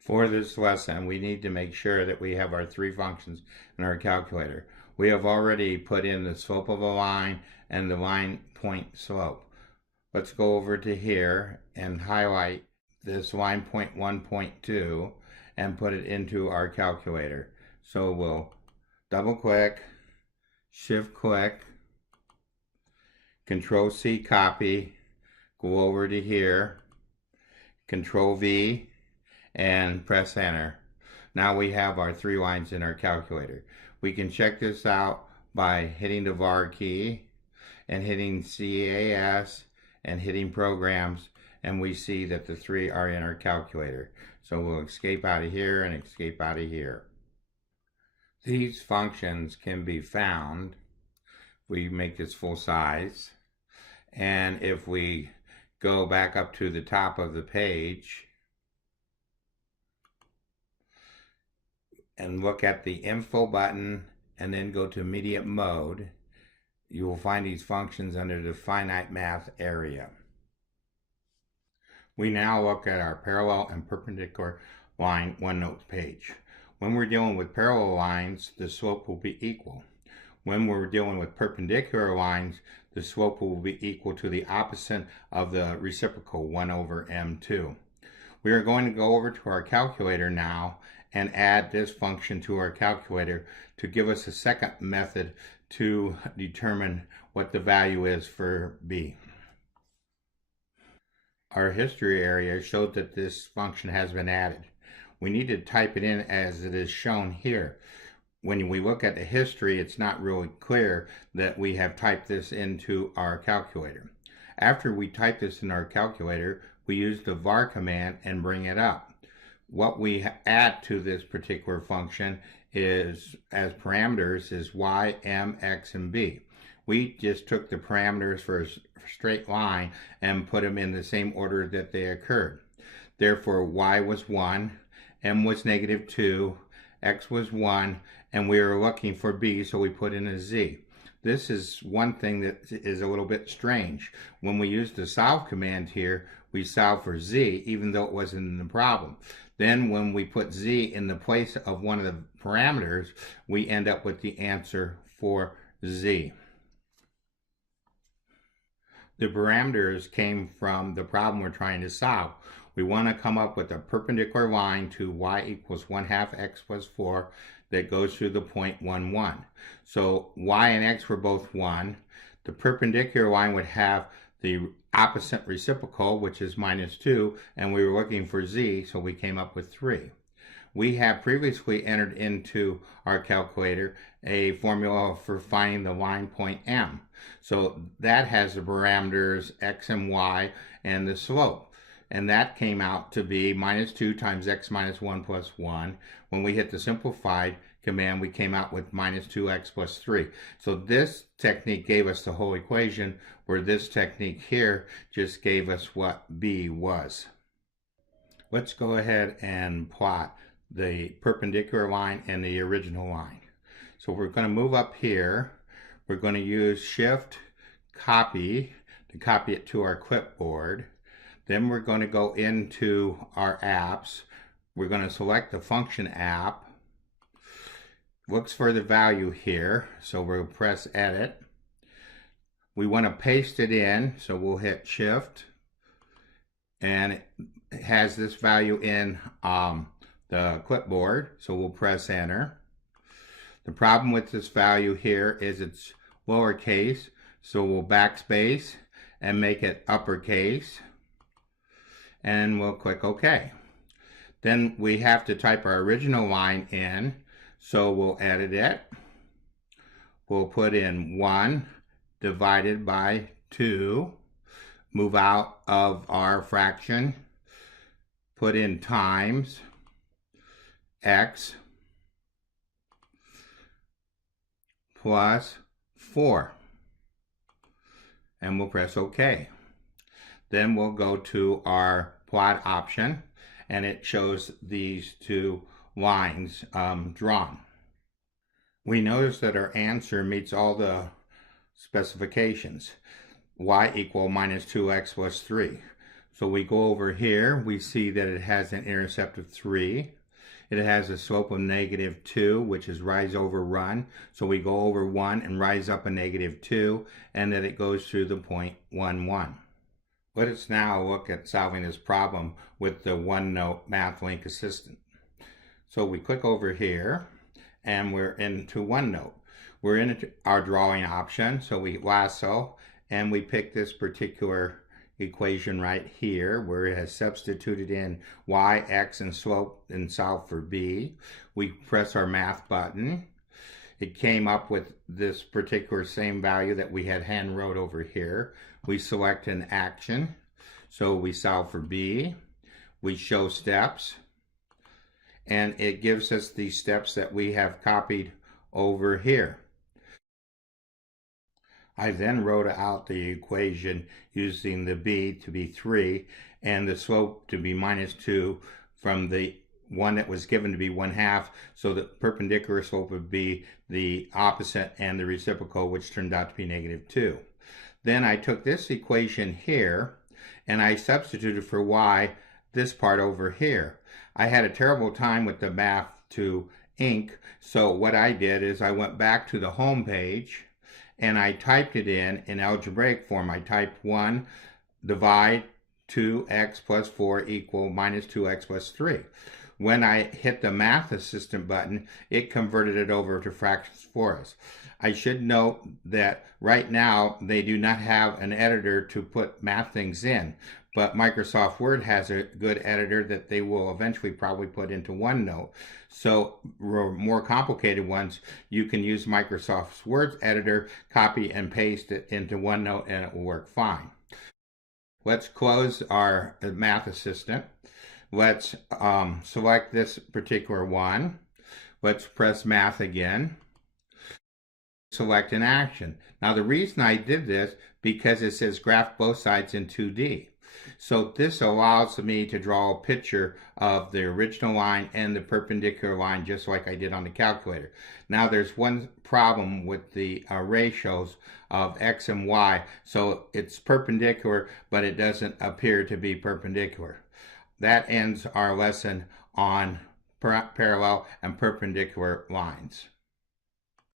For this lesson, we need to make sure that we have our three functions in our calculator. We have already put in the slope of a line and the line point slope. Let's go over to here and highlight this line point 1.2 and put it into our calculator. So we'll double click, shift click, Control C copy, go over to here, Control V, and press enter. Now we have our three lines in our calculator. We can check this out by hitting the var key and hitting CAS and hitting programs, and we see that the three are in our calculator. So we'll escape out of here and escape out of here. These functions can be found. We make this full size, and if we go back up to the top of the page and look at the info button and then go to immediate mode, you will find these functions under the finite math area. We now look at our parallel and perpendicular line Onenote page. When we're dealing with parallel lines, the slope will be equal. When we're dealing with perpendicular lines, the slope will be equal to the opposite of the reciprocal, 1 over m2. We are going to go over to our calculator now and add this function to our calculator to give us a second method to determine what the value is for b. Our history area shows that this function has been added. We need to type it in as it is shown here. When we look at the history, it's not really clear that we have typed this into our calculator. After we type this in our calculator, we use the var command and bring it up. What we add to this particular function is, as parameters, is y, m, x, and b. We just took the parameters for a straight line and put them in the same order that they occurred. Therefore, y was 1, m was -2, x was 1, and we were looking for b, so we put in a z. This is one thing that is a little bit strange. When we use the solve command here, we solve for z, even though it wasn't in the problem. Then when we put z in the place of one of the parameters, we end up with the answer for z. The parameters came from the problem we're trying to solve. We want to come up with a perpendicular line to y equals 1/2 x plus 4 that goes through the point 1, 1. So y and x were both 1. The perpendicular line would have the opposite reciprocal, which is -2, and we were looking for z, so we came up with 3. We have previously entered into our calculator a formula for finding the line point m. So that has the parameters x and y and the slope. And that came out to be -2 times x minus 1 plus 1. When we hit the simplified command, we came out with -2x plus 3. So this technique gave us the whole equation, where this technique here just gave us what b was. Let's go ahead and plot the perpendicular line and the original line. So we're going to move up here. We're going to use shift copy to copy it to our clipboard. Then we're going to go into our apps. We're going to select the function app. Looks for the value here, so we'll press edit. We want to paste it in, so we'll hit shift, and it has this value in the clipboard, so we'll press enter. The problem with this value here is it's lowercase, so we'll backspace and make it uppercase, and we'll click OK. Then we have to type our original line in, so we'll edit it. We'll put in 1 divided by 2, move out of our fraction, put in times x plus 4, and we'll press OK. Then we'll go to our plot option, and it shows these two lines drawn. We notice that our answer meets all the specifications. Y equal -2x plus 3. So we go over here, we see that it has an intercept of 3. It has a slope of -2, which is rise over run. So we go over 1 and rise up a -2, and then it goes through the point 1, 1. Let us now look at solving this problem with the OneNote MathLink Assistant. So we click over here, and we're into OneNote. We're in our drawing option, so we lasso, and we pick this particular equation right here where it has substituted in y, x, and slope and solve for b. We press our math button. It came up with this particular same value that we had hand wrote over here. We select an action, so we solve for b. We show steps, and it gives us the steps that we have copied over here. I then wrote out the equation using the b to be 3 and the slope to be -2 from the one that was given to be 1/2, so the perpendicular slope would be the opposite and the reciprocal, which turned out to be -2. Then I took this equation here and I substituted for y this part over here. I had a terrible time with the math to ink, so what I did is I went back to the home page and I typed it in algebraic form. I typed 1 divide 2x plus 4 equal -2x plus 3. When I hit the Math Assistant button, it converted it over to fractions for us. I should note that right now they do not have an editor to put math things in, but Microsoft Word has a good editor that they will eventually probably put into OneNote. So more complicated ones, you can use Microsoft's Word editor, copy and paste it into OneNote, and it will work fine. Let's close our Math Assistant. Let's select this particular one. Let's press Math again. Select an action. Now the reason I did this, because it says graph both sides in 2D. So this allows me to draw a picture of the original line and the perpendicular line just like I did on the calculator. Now there's one problem with the ratios of x and y. So it's perpendicular, but it doesn't appear to be perpendicular. That ends our lesson on parallel and perpendicular lines.